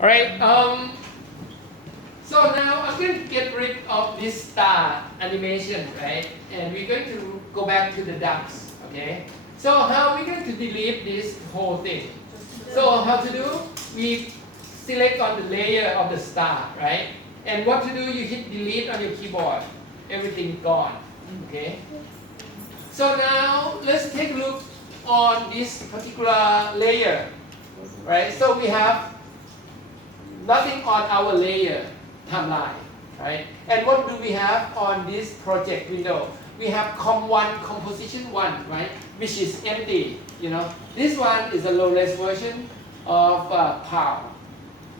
All right. So now I'm going to get rid of this star animation, right? And we're going to go back to the ducks. Okay. So how are we going to delete this whole thing? So how to do? We select on the layer of the star, right? And what to do? You hit delete on your keyboard. Everything gone. Okay. So now let's take a look on this particular layer, right? So we have nothing on our layer timeline, right? And what do we have on this project window? We have com1, composition 1, right? Which is empty, This one is a low-res version of PAL.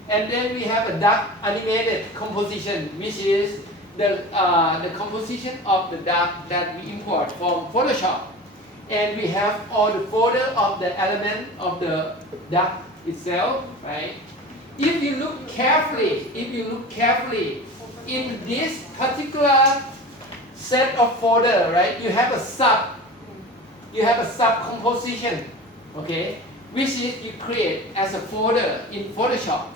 And then we have a duck animated composition, which is the composition of the duck that we import from Photoshop. And we have all the folder of the element of the duck itself, right? If you look carefully in this particular set of folder, right? You have a sub composition, okay, which is you create as a folder in Photoshop.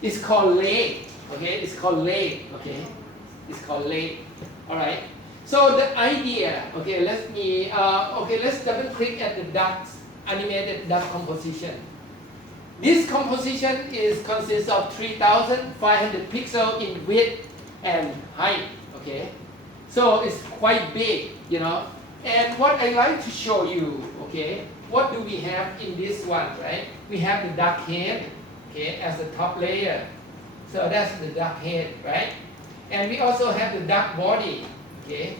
It's called lake, okay? It's called lake, okay? It's called lake. All right. So the idea, okay, let's double click at the ducks, animated duck composition. This composition consists of 3,500 pixels in width and height, okay? So it's quite big, And what I like to show you, okay, what do we have in this one, right? We have the duck head, okay, as the top layer. So that's the duck head, right? And we also have the duck body, okay?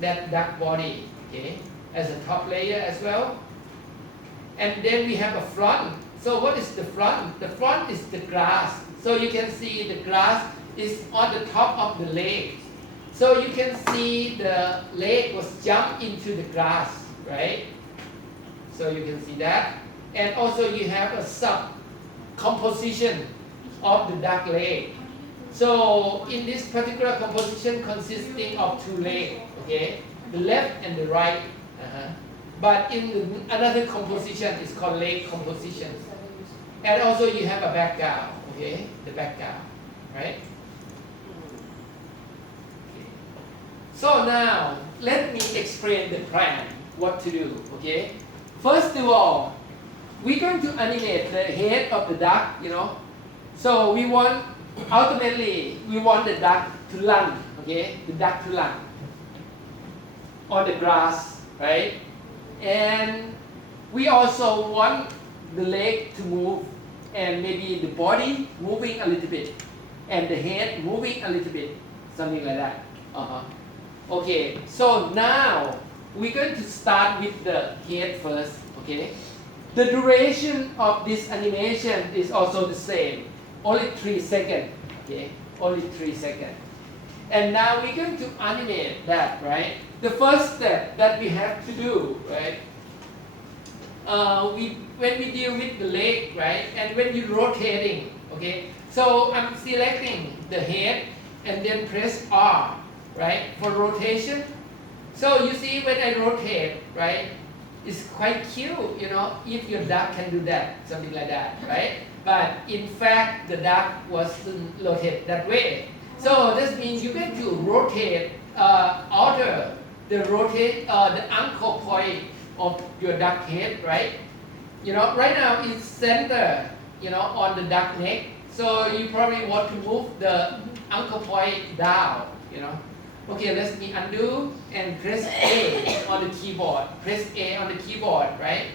That duck body, okay, as a top layer as well. And then we have a front. So what is the front? The front is the grass. So you can see the grass is on the top of the leg. So you can see the leg was jumped into the grass, right? So you can see that. And also you have a sub composition of the duck leg. So in this particular composition consisting of two legs, okay? The left and the right. But in another composition is called leg composition. And also you have a background, okay? The background, right? Okay. So now let me explain the plan, what to do, okay? First of all, we're going to animate the head of the duck, So ultimately we want the duck to land, okay? The duck to land on the grass, right? And we also want the leg to move and maybe the body moving a little bit and the head moving a little bit, something like that. Okay, so now we're going to start with the head first, okay? The duration of this animation is also the same, only 3 seconds, okay? Only 3 seconds. And now we're going to animate that, right? The first step that we have to do, right? When we deal with the leg, right? And when you're rotating, okay? So I'm selecting the head and then press R, right? For rotation. So you see when I rotate, right? It's quite cute, if your duck can do that, something like that, right? But in fact, the duck wasn't rotated that way. So this means you're going to rotate, alter the ankle point of your duck head, right? Right now it's center, on the duck neck. So you probably want to move the ankle point down, Okay, let me undo and press A on the keyboard. Press A on the keyboard, right?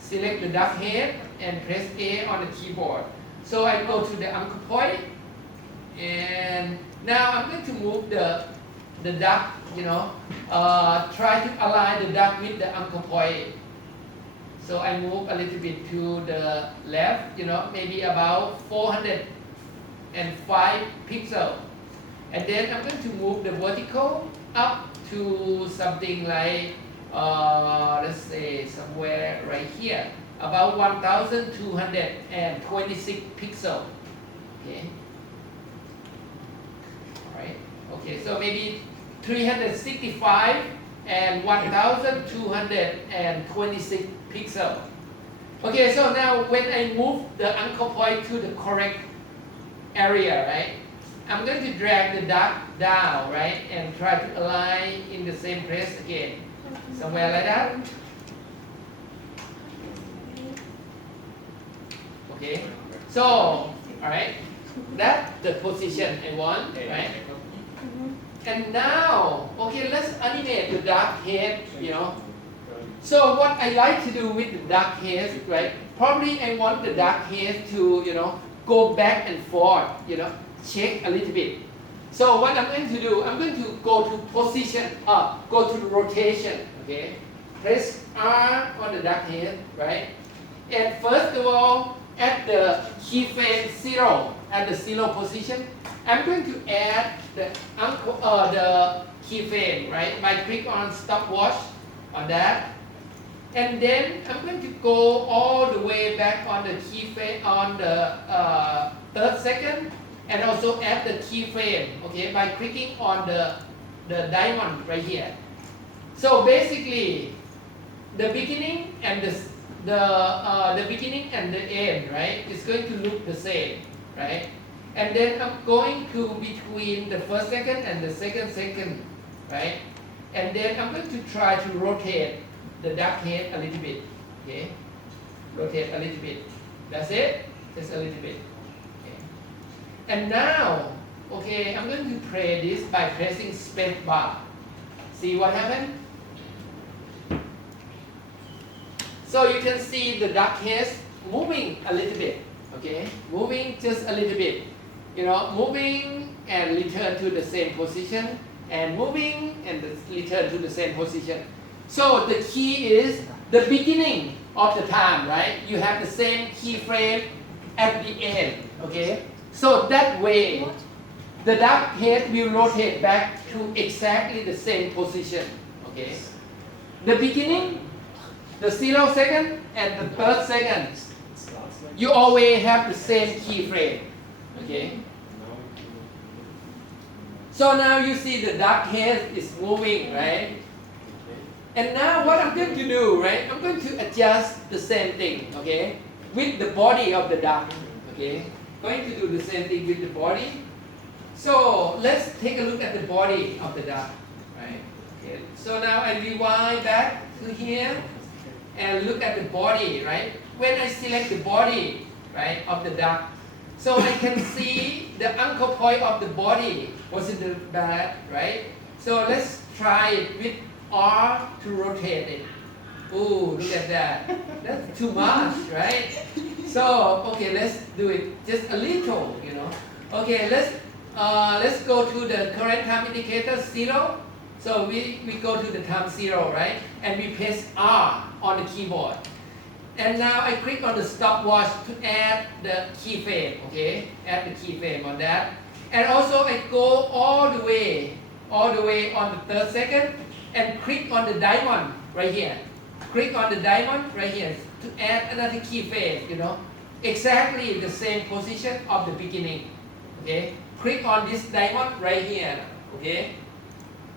Select the duck head and press A on the keyboard. So I go to the ankle point, and now I'm going to move the duck, try to align the duck with the ankle point. So I move a little bit to the left, maybe about 405 pixels. And then I'm going to move the vertical up to something like, let's say somewhere right here, about 1,226 pixels. Okay. All right. Okay, so maybe 365 and 1,226 pixels. Okay, so now when I move the ankle point to the correct area, right? I'm going to drag the dark down, right? And try to align in the same place again. Somewhere like that. Okay. So, alright. That's the position I want, right? And now, okay, let's animate the dark head, you know. So what I like to do with the dark head, right? Probably I want the dark head to, you know, go back and forth, you know, check a little bit. So what I'm going to do, I'm going to go to position up, go to the rotation, okay? Press R on the dark head, right? And first of all, at the keyframe 0, at the 0 position, I'm going to add the keyframe, right? By click on stopwatch on that. And then I'm going to go all the way back on the keyframe on the 3rd second, and also add the keyframe, okay, by clicking on the diamond right here. So basically, the beginning and the beginning and the end, right, is going to look the same, right? And then I'm going to between the 1st second and the 2nd second, right? And then I'm going to try to rotate the dark head a little bit, okay? Rotate a little bit. That's it. Just a little bit. Okay. And now, okay, I'm going to play this by pressing space bar. See what happened? So you can see the dark head moving a little bit, okay? Moving just a little bit. You know, moving and return to the same position, and moving and return to the same position. So the key is the beginning of the time, right? You have the same keyframe at the end, okay? So that way, the dark head will rotate back to exactly the same position, okay? The beginning, the 0 second, and the 3rd second, you always have the same keyframe, okay? So now you see the dark head is moving, right? And now what I'm going to do, right? I'm going to adjust the same thing, okay? With the body of the duck, okay? Going to do the same thing with the body. So let's take a look at the body of the duck, right? Okay. So now I rewind back to here and look at the body, right? When I select the body, right, of the duck, so I can see the anchor point of the body was in the back, right? So let's try it with R to rotate it. Ooh, look at that. That's too much, right? So, okay, let's do it just a little, you know. Okay, let's go to the current time indicator 0. So we go to the time 0, right? And we press R on the keyboard. And now I click on the stopwatch to add the keyframe, okay? Add the keyframe on that. And also I go all the way on the 3rd second and click on the diamond right here. Click on the diamond right here to add another keyframe, you know. Exactly the same position of the beginning, okay? Click on this diamond right here, okay?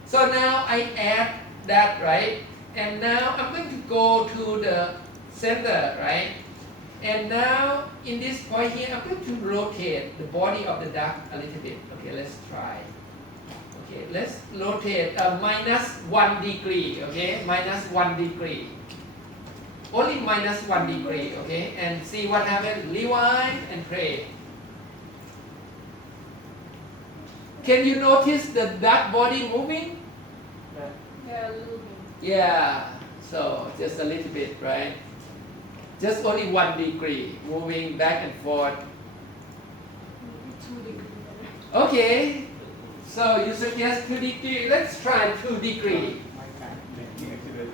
So now I add that, right? And now I'm going to go to the center, right? And now in this point here, I'm going to rotate the body of the duck a little bit. Okay, let's try. Okay, let's rotate -1 degree, okay? -1 degree. Only -1 degree, okay? And see what happens. Rewind and play. Can you notice the duck body moving? Yeah, a little bit. Yeah, so just a little bit, right? Just only 1 degree, moving back and forth. Maybe 2 degrees. Okay, so you suggest 2 degree. Let's try 2 degree.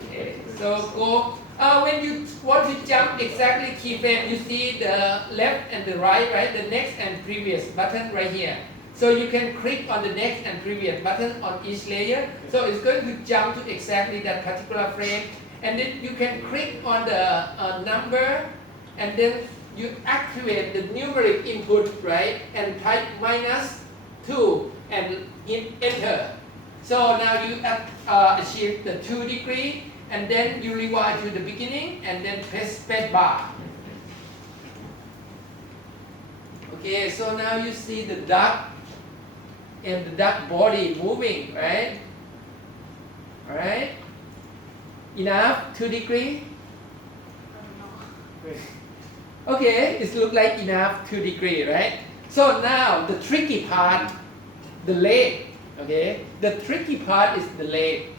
Okay, so go. When you want to jump exactly keyframe, you see the left and the right, the next and previous button right here. So you can click on the next and previous button on each layer. So it's going to jump to exactly that particular frame. And then you can click on the number, and then you activate the numeric input, right? And type -2 and hit enter. So now you achieve the 2 degree, and then you rewind to the beginning, and then press space bar. Okay, so now you see the duck and the duck body moving, right? Alright? Enough? 2 degree? I don't know. Okay, it looks like enough 2 degree, right? So now the tricky part, the leg. Okay, the tricky part is the leg.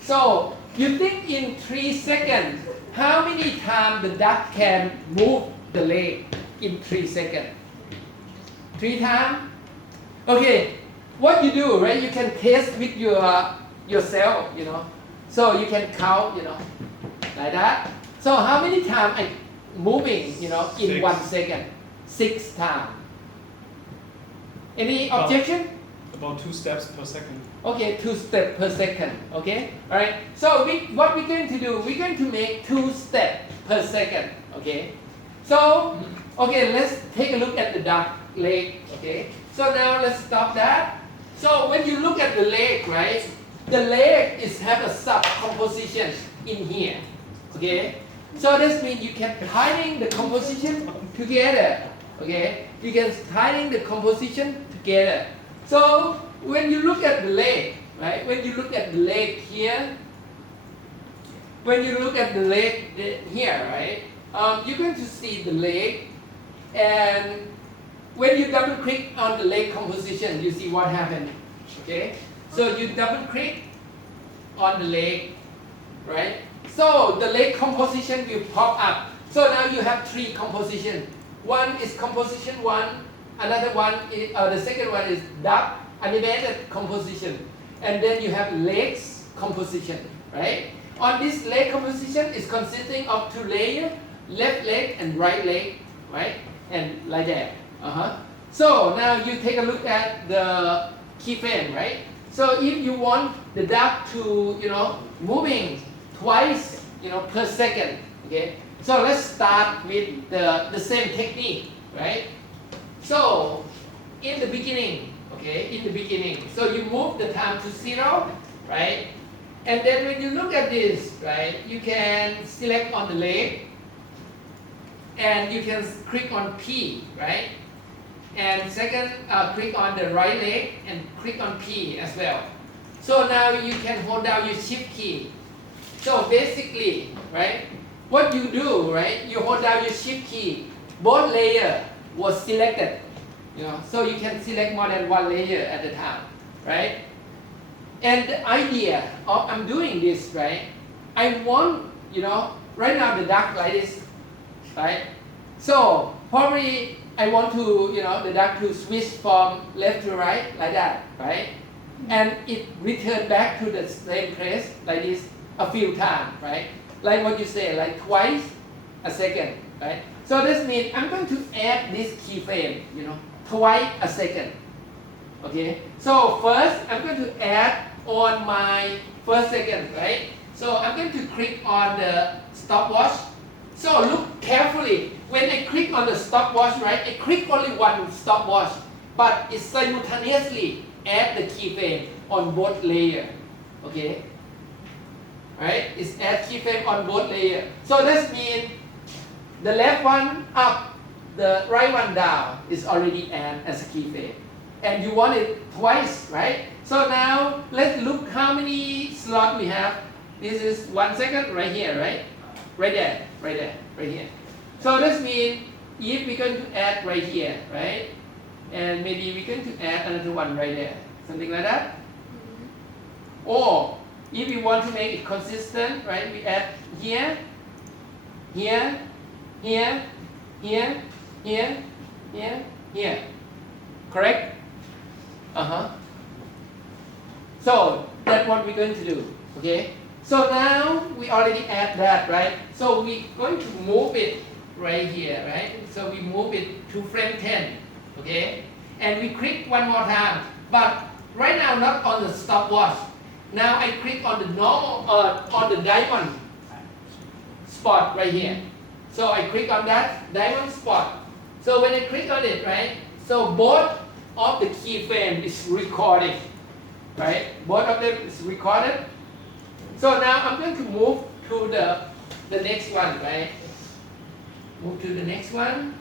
So you think in 3 seconds, how many times the duck can move the leg in 3 seconds? 3 times? Okay, what you do, right? You can test with yourself, you know. So you can count, you know, like that. So how many times I moving, you know, in 6. 1 second? 6 times. Any About- objection? About 2 steps per second. Okay, 2 steps per second. Okay, all right. So what we're going to do? We're going to make 2 steps per second. Okay. So okay, let's take a look at the duck leg. Okay. So now let's stop that. So when you look at the leg, right? The leg is have a sub composition in here. Okay. So this means you can tighten the composition together. Okay. You can tighten the composition together. So when you look at the leg, right? When you look at the leg here, when you look at the leg here, right? You're going to see the leg, and when you double click on the leg composition, you see what happened. Okay? So you double click on the leg, right? So the leg composition will pop up. So now you have 3 compositions. One is composition 1. Another one is, the second one is duck animated composition, and then you have legs composition, right? On this leg composition is consisting of 2 layers, left leg and right leg, right? And like that. So now you take a look at the keyframe, right? So if you want the duck to, you know, moving twice, you know, per second, okay? So let's start with the same technique, right? So, in the beginning, okay, in the beginning, so you move the time to 0, right? And then when you look at this, right, you can select on the leg, and you can click on P, right? And second, click on the right leg and click on P as well. So now you can hold down your shift key. So basically, right, what you do, right, you hold down your shift key, both layers was selected, you know, so you can select more than 1 layer at a time, right? And the idea of I'm doing this, right? I want, you know, right now the duck like this, right? So probably I want to, you know, the duck to switch from left to right like that, right? And it return back to the same place like this a few times, right? Like what you say, like twice a second, right? So this means I'm going to add this keyframe, you know, twice a second. Okay. So first I'm going to add on my first second, right? So I'm going to click on the stopwatch. So look carefully. When I click on the stopwatch, right? I click only one stopwatch, but it simultaneously add the keyframe on both layers. Okay. Right? It's add keyframe on both layers. So this means the left one up, the right one down is already added as a keyframe. And you want it twice, right? So now let's look how many slots we have. This is 1 second right here, right? Right there, right there, right here. So this means if we're going to add right here, right? And maybe we're going to add another one right there. Something like that. Or if we want to make it consistent, right? We add here, here, here, here, here, here, here. Correct? So that's what we're going to do. Okay? So now we already add that, right? So we're going to move it right here, right? So we move it to frame 10. Okay? And we click one more time. But right now not on the stopwatch. Now I click on the normal on the diamond spot right here. So I click on that diamond spot. So when I click on it, right? So both of the keyframe is recorded, right? Both of them is recorded. So now I'm going to move to the next one, right? Move to the next one,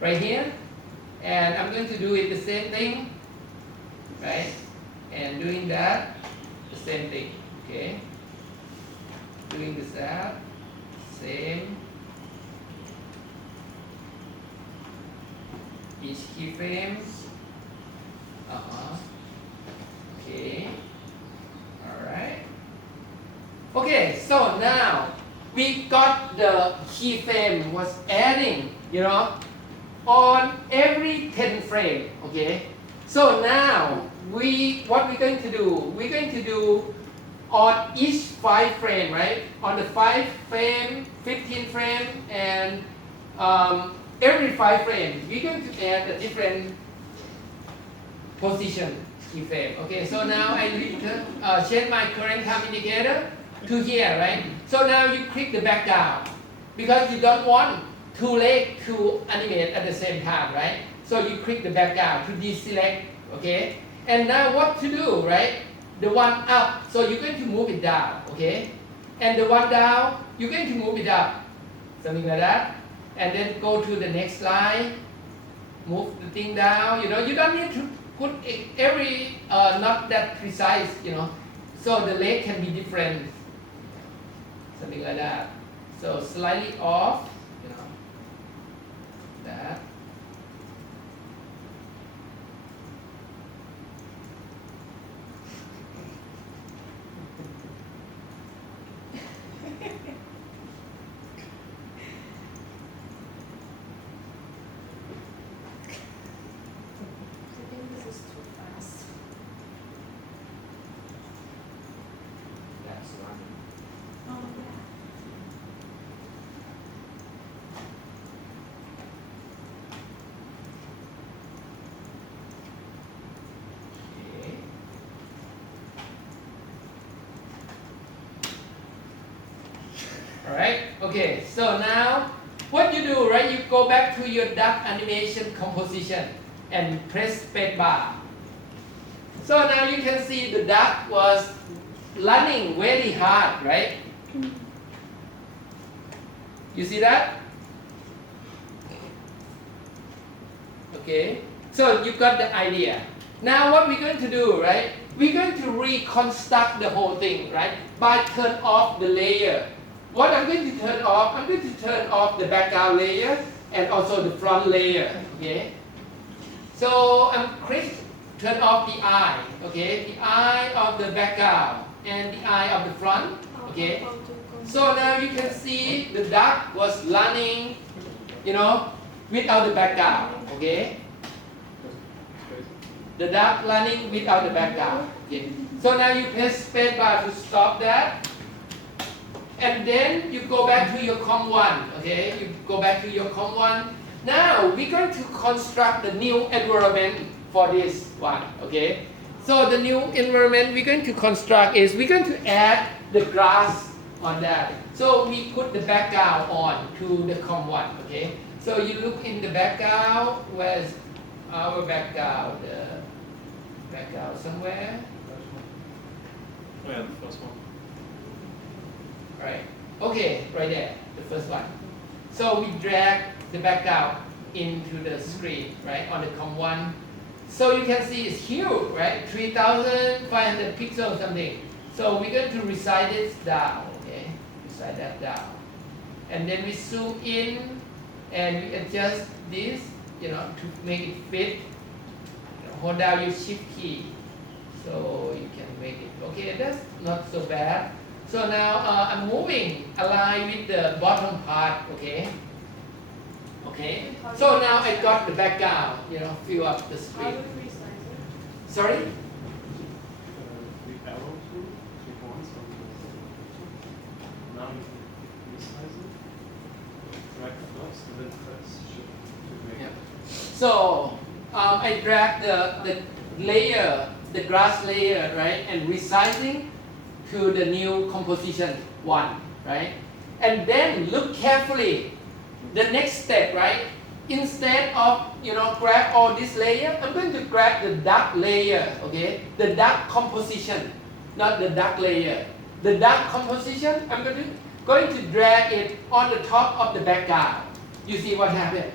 right here. And I'm going to do it the same thing, right? And doing that, the same thing, okay? Doing this that, same. Each keyframe. Okay. Alright. Okay, so now we got the keyframe was adding, on every 10 frame, okay? So now what we're going to do, we're going to do on each 5 frame, right? On the 5 frame, 15 frame, and every 5 frames, we're going to add a different position keyframe. Okay, so now I change my current time indicator to here, right? So now you click the background because you don't want 2 legs to animate at the same time, right? So you click the background to deselect, okay? And now what to do, right? The one up, so you're going to move it down, okay? And the one down, you're going to move it up, something like that. And then go to the next line, move the thing down, you don't need to put every, not that precise, so the leg can be different, something like that. So slightly off, that. I think this is too fast. That's one. Oh, yeah. Okay. Alright, okay, so now what you do, right? You go back to your duck animation composition and press spacebar. So now you can see the duck was running very hard, right? You see that? Okay, so you got the idea. Now what we're going to do, right? We're going to reconstruct the whole thing, right? By turn off the layer. What I'm going to turn off, I'm going to turn off the background layer and also the front layer, okay? So I'm turn off the eye, okay? The eye of the background and the eye of the front, okay? So now you can see the duck was running, without the background, okay? The duck running without the background, okay? So now you press spacebar to stop that. And then you go back to your COM1, okay? You go back to your COM1. Now we're going to construct the new environment for this one, okay? So the new environment we're going to construct is we're going to add the grass on that. So we put the background on to the COM1, okay? So you look in the background, where's our background? The background somewhere. Oh yeah, the first one. Right. Okay, right there, the first one. So we drag the background into the screen, right, on the COM1. So you can see it's huge, right? 3,500 pixels something. So we're going to resize this down, okay? Resize that down. And then we zoom in and we adjust this, to make it fit. Hold down your shift key so you can make it. Okay, that's not so bad. So now I'm moving align with the bottom part, okay? Okay. So now I got the background, fill up the How do screen. we resize it? Sorry? The arrow tool, click once on the now you can resize it, drag across, and then press shift to make Yeah. it. So I drag the layer, the grass layer, right, and resizing to the new composition one, right? And then look carefully. The next step, right? Instead of grab all this layer, I'm going to grab the dark layer, okay? The dark composition, not the dark layer. The dark composition, I'm going to drag it on the top of the background. You see what happened?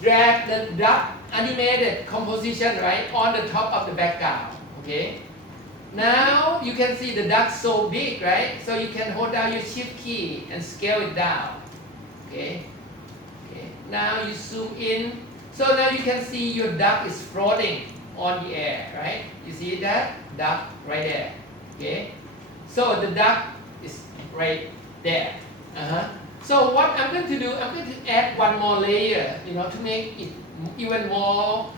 Drag the dark animated composition, right, on the top of the background. Okay. Now you can see the duck so big, right? So you can hold down your shift key and scale it down. Okay. Okay. Now you zoom in. So now you can see your duck is floating on the air, right? You see that? Duck right there. Okay. So the duck is right there. So what I'm going to do, I'm going to add one more layer, to make it even more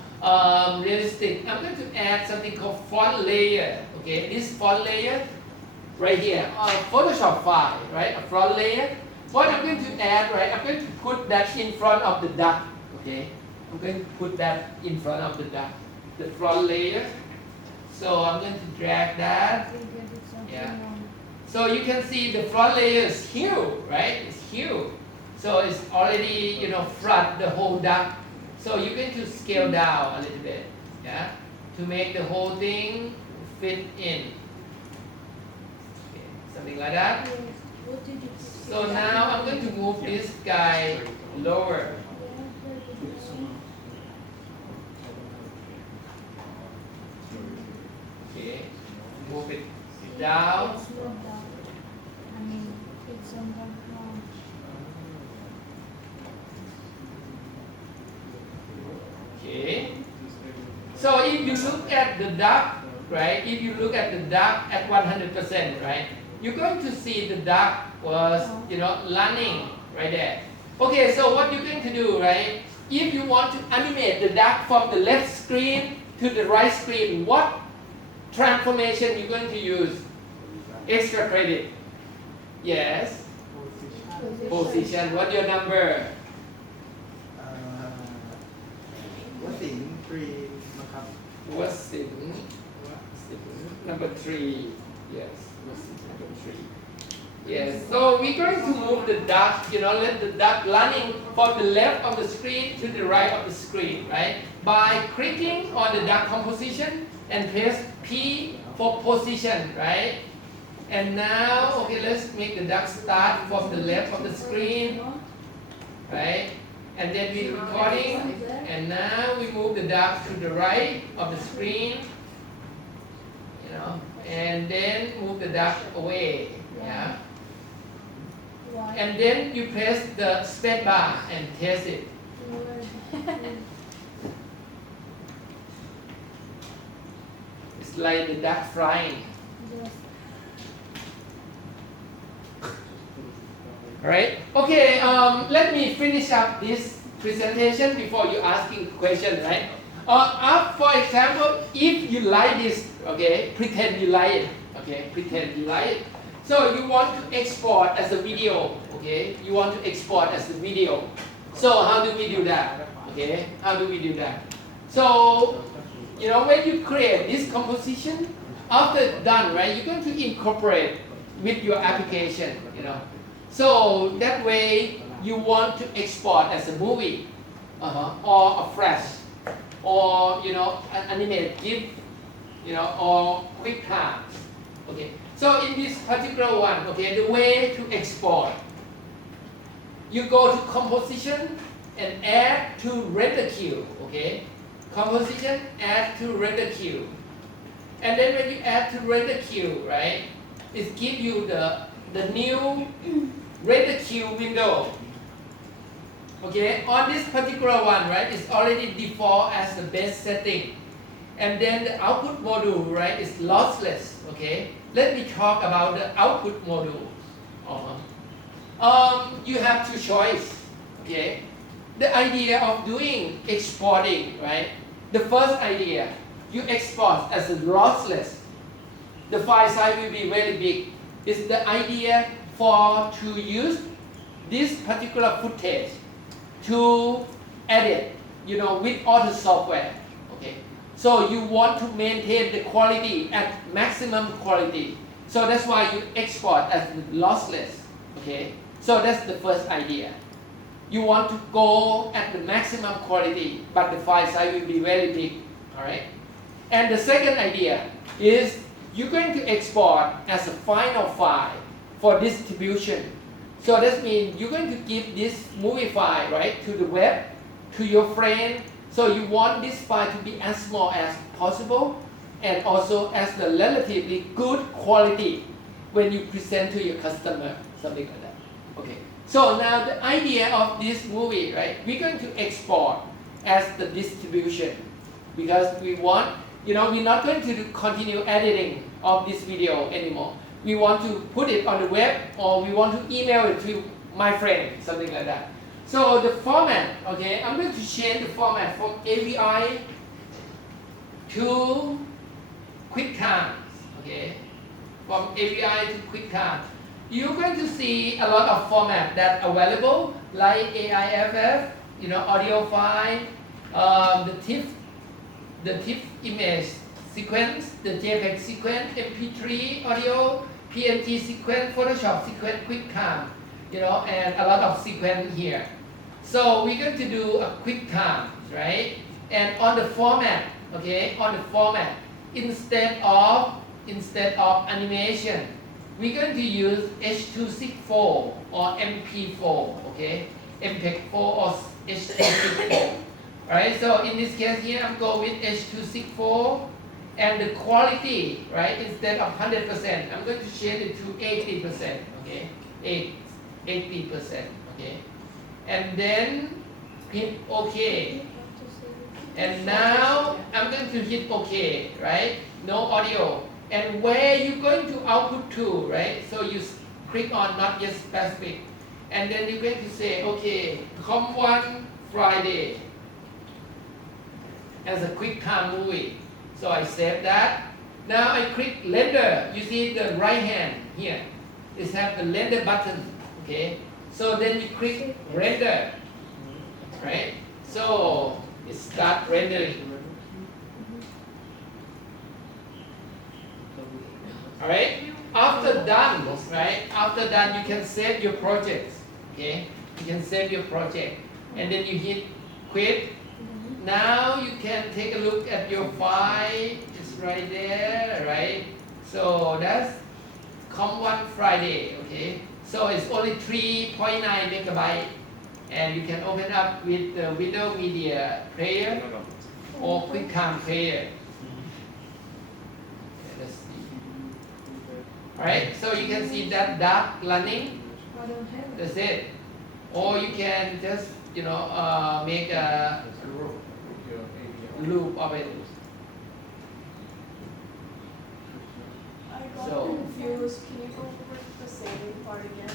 realistic. I'm going to add something called font layer. Okay, this font layer right here, Photoshop file, right? A font layer. What I'm going to add, right? I'm going to put that in front of the duck. Okay, I'm going to put that in front of the duck, the front layer. So I'm going to drag that. Yeah. So you can see the front layer is huge, right? It's huge. So it's already, front the whole duck. So you're going to scale down a little bit, yeah, to make the whole thing fit in. Okay, something like that. So now I'm going to move this guy lower. Okay, move it down. Okay. So if you look at the duck, right? If you look at the duck at 100%, right? You're going to see the duck was, running right there. Okay, so what you're going to do, right? If you want to animate the duck from the left screen to the right screen, what transformation you're going to use? Extra credit. Yes. Position. What's your number? วสิงห์ตรีนะครับ Number 3. Yes. Number 3. Yes. So we're going to move the duck, let the duck running from the left of the screen to the right of the screen, right? By clicking on the duck composition and press P for position, right? And now, okay, let's make the duck start from the left of the screen, right? And then we're recording, and now we move the duck to the right of the screen, and then move the duck away, yeah. And then you press the space bar and test it. It's like the duck flying. Alright, okay, let me finish up this presentation before you asking question, right? For example, if you like this, okay, pretend you like it, okay, pretend you like it. So you want to export as a video, okay, you want to export as a video. So how do we do that, okay, how do we do that? So, when you create this composition, after it's done, right, you're going to incorporate with your application, So that way you want to export as a movie, or a flash, or an animated GIF, or QuickTime. Okay. So in this particular one, okay, the way to export, you go to composition and add to render queue. Okay. Composition, add to render queue, and then when you add to render queue, right, it gives you the new render queue window. Okay, on this particular one, right, it's already default as the best setting. And then the output module, right, is lossless. Okay, let me talk about the output module. You have two choices. Okay, the idea of doing exporting, right? The first idea, you export as a lossless. The file size will be very big. It's the idea to use this particular footage to edit, with auto software. Okay, so you want to maintain the quality at maximum quality. So that's why you export as lossless. Okay, so that's the first idea. You want to go at the maximum quality, but the file size will be very big. All right, and the second idea is you're going to export as a final file for distribution. So that means you're going to give this movie file, right, to the web, to your friend, So you want this file to be as small as possible and also as the relatively good quality when you present to your customer, something like that. Okay. So now the idea of this movie, right? We're going to export as the distribution because we want, we're not going to continue editing of this video anymore. We want to put it on the web or we want to email it to my friend, something like that. So the format, okay, I'm going to change the format from AVI to QuickTime, okay, from AVI to QuickTime. You're going to see a lot of format that are available like AIFF, audio file, the TIFF image sequence, the JPEG sequence, MP3 audio, PNG sequence, Photoshop sequence, QuickTime, and a lot of sequence here. So we're going to do a QuickTime, right? And on the format, okay, instead of animation, we're going to use H.264 or MP4, okay? MPEG-4 or H.264. Alright, so in this case here, I'm going with H.264 and the quality, right, instead of 100%, I'm going to change it to 80%, okay? 80%, okay? And then hit OK. And now I'm going to hit OK, right? No audio. And where you're going to output to, right? So you click on not yet specific. And then you're going to say, okay, Com1 Friday as a QuickTime movie. So I save that. Now I click render. You see the right hand here. It has the render button, okay? So then you click render, right? So it starts rendering. Alright? After done, right? After done, you can save your project. Okay? You can save your project. And then you hit quit. Now you can take a look at your file. It's right there, right? So that's Com1 Friday, okay? So it's only 3.9 megabyte. And you can open up with the Windows Media Player or QuickTime Player. Let's see. Alright, so you can see that dark running. I don't have it. That's it. Or you can just, make a loop of it. I got So- confused. Can you go over the saving part again?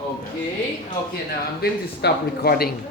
Okay, now I'm going to stop recording.